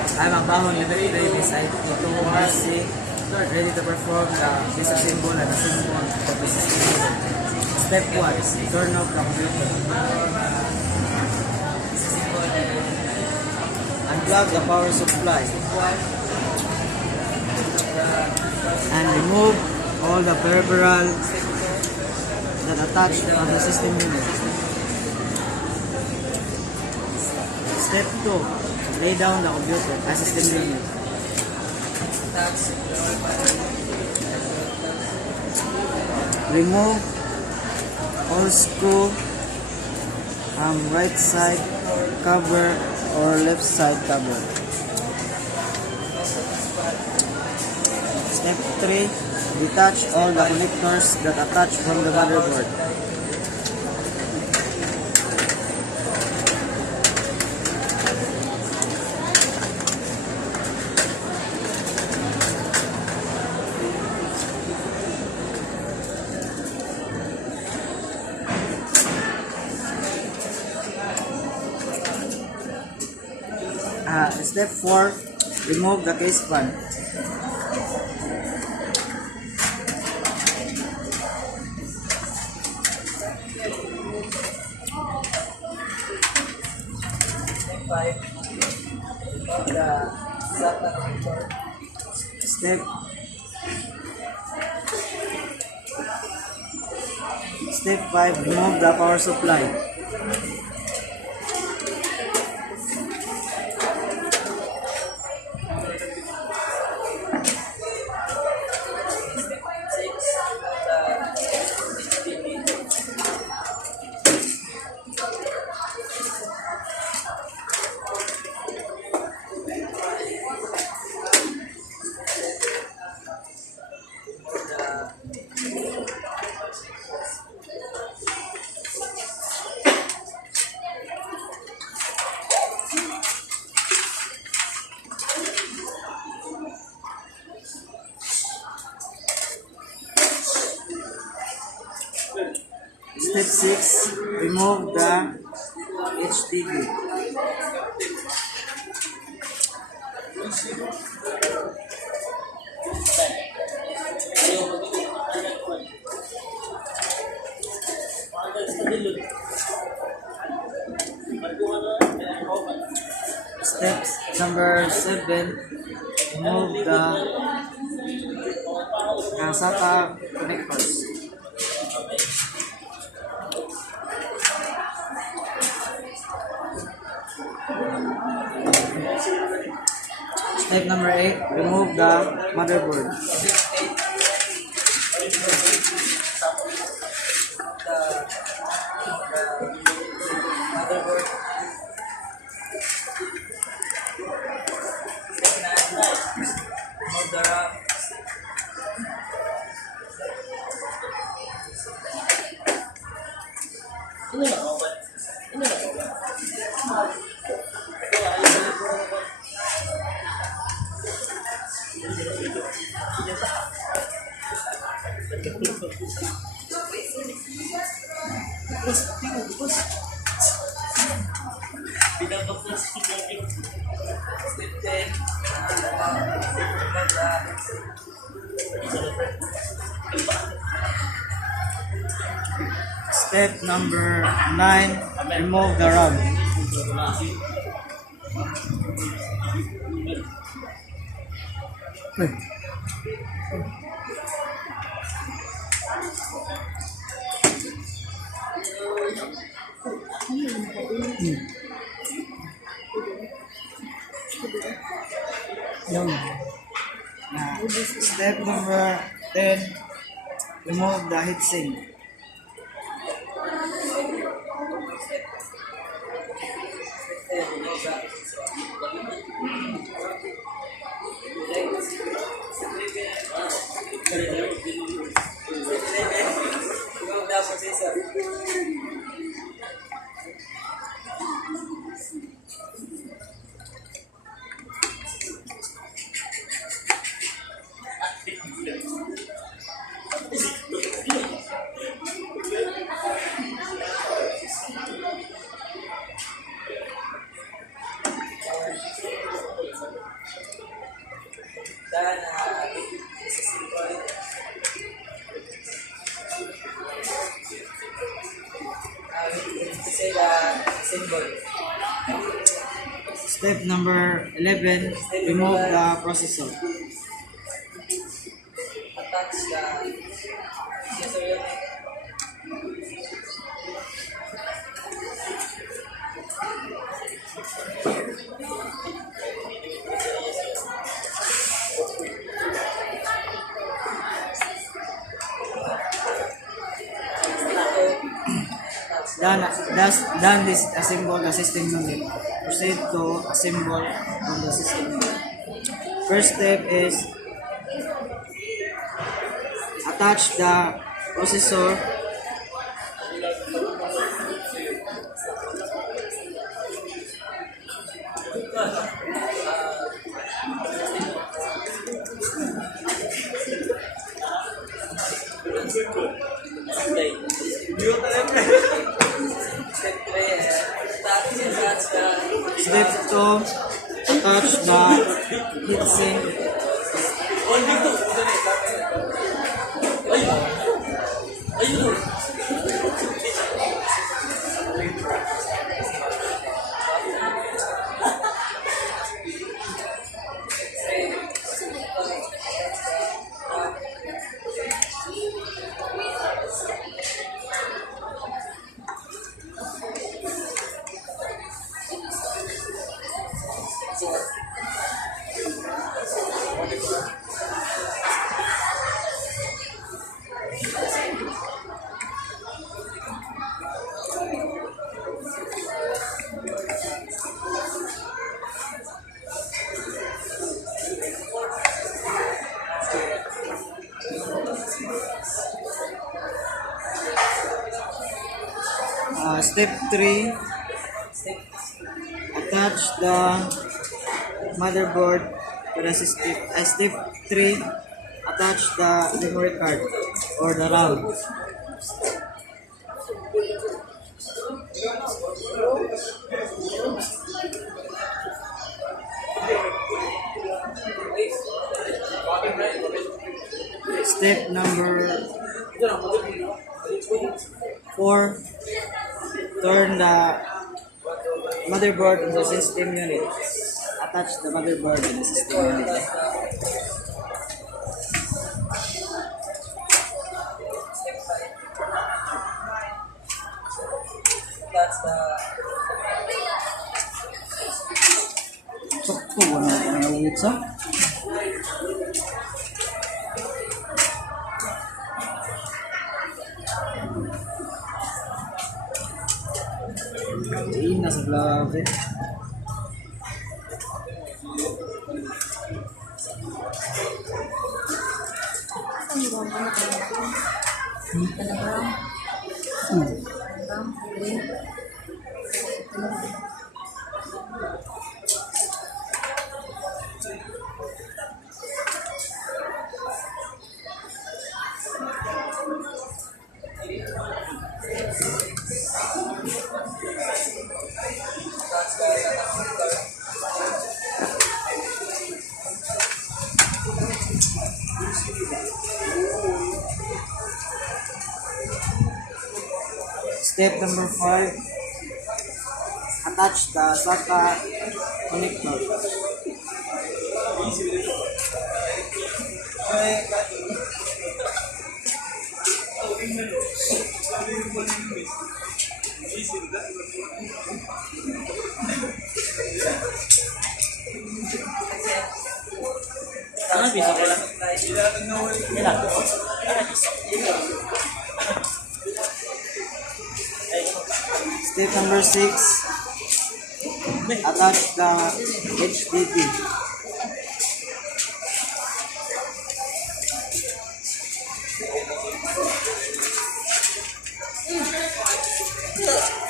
I'm a Bahon Liberty beside Ito Mercy, ready to perform the disassemble and assemble of the system. Step 1. Turn off the computer. Unplug the power supply. And remove all the peripheral that attached to the system unit. Step 2. Lay down the computer as system unit. Remove all screw right side cover or left side cover. Step 3. Detach all the connectors that attach from the motherboard. Step 4. Remove the case fan. Step 5. Remove the power supply. Step 6. Remove the HDD. Step number 7. Remove the SATA connectors. Step number 8. Remove the motherboard. Step number 9. Remove the RAM. Step number 10. Remove the heatsink. Step number 11, remove the processor. Attach the processor unit. Done this assemble the system unit. Proceed to assemble on the system unit. First step is attach the processor. Step 2, attach the heatsink. Step 3, attach the motherboard to the system. Step 3, attach the memory card or the RAM. Step number 4, turn the motherboard into the system unit. Attach the motherboard to the system unit. That's the Sakto, wala ko na ulit sa. Ina sa grabe. Step number 5, attach the SATA connector. bisa ko lang. Step number 6, attach the HDD.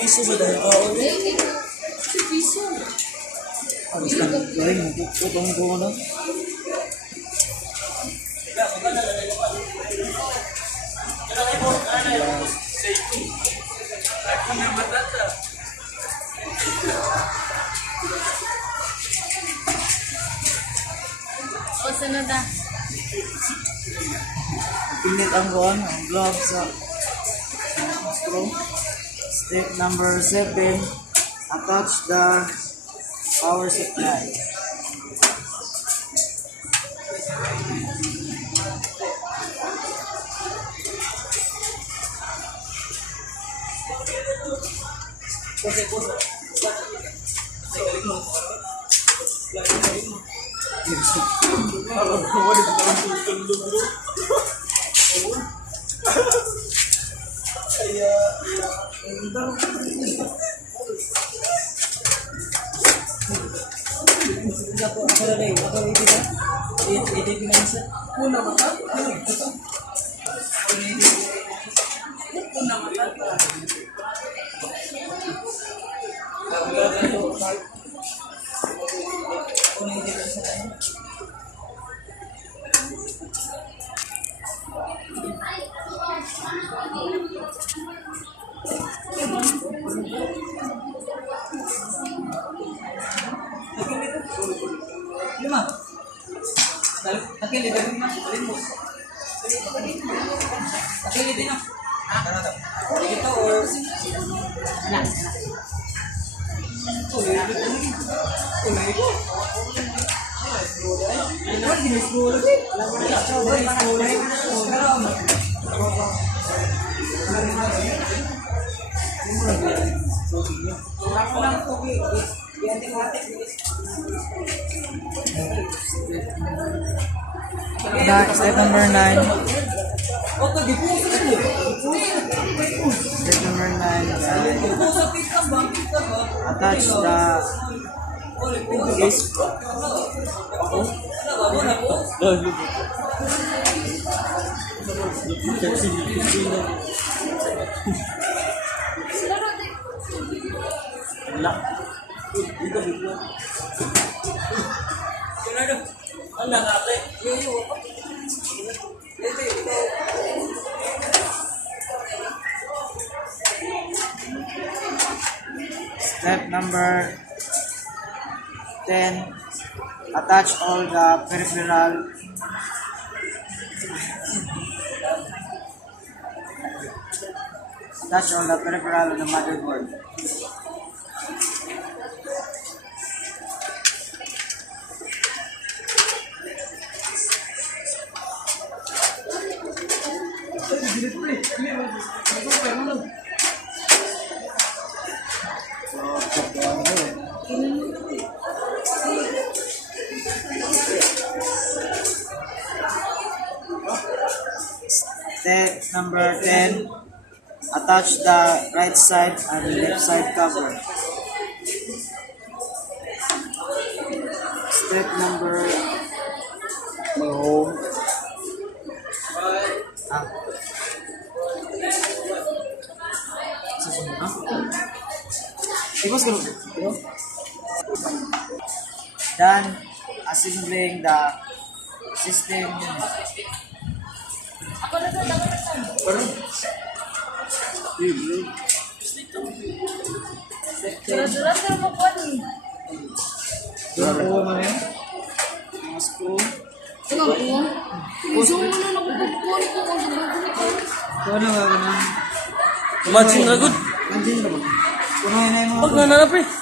Piso ba dahil ako? Piso. Alis lang, galing, magpuputong ko na. O, sunod na. Pinit ang buwan, ang glove sa screw. Step number 7, attach the power supply. Lima. Takili din na. Takili din na. Dito or ana. Step number 9. Step number 9. Attach the case. Step number 10. Attach all the peripheral of the motherboard. Step number 10. Attach the right side and left side cover. Step number Done assembling the system unit. Surat-surat ka mo po ni. Mga screw. Ano po? Gusto mo na nakupagpuan ko kung Ito na ba na? Imagine na good. Nandiyan na ba? Kuno yun na yung mga Pag nananap eh.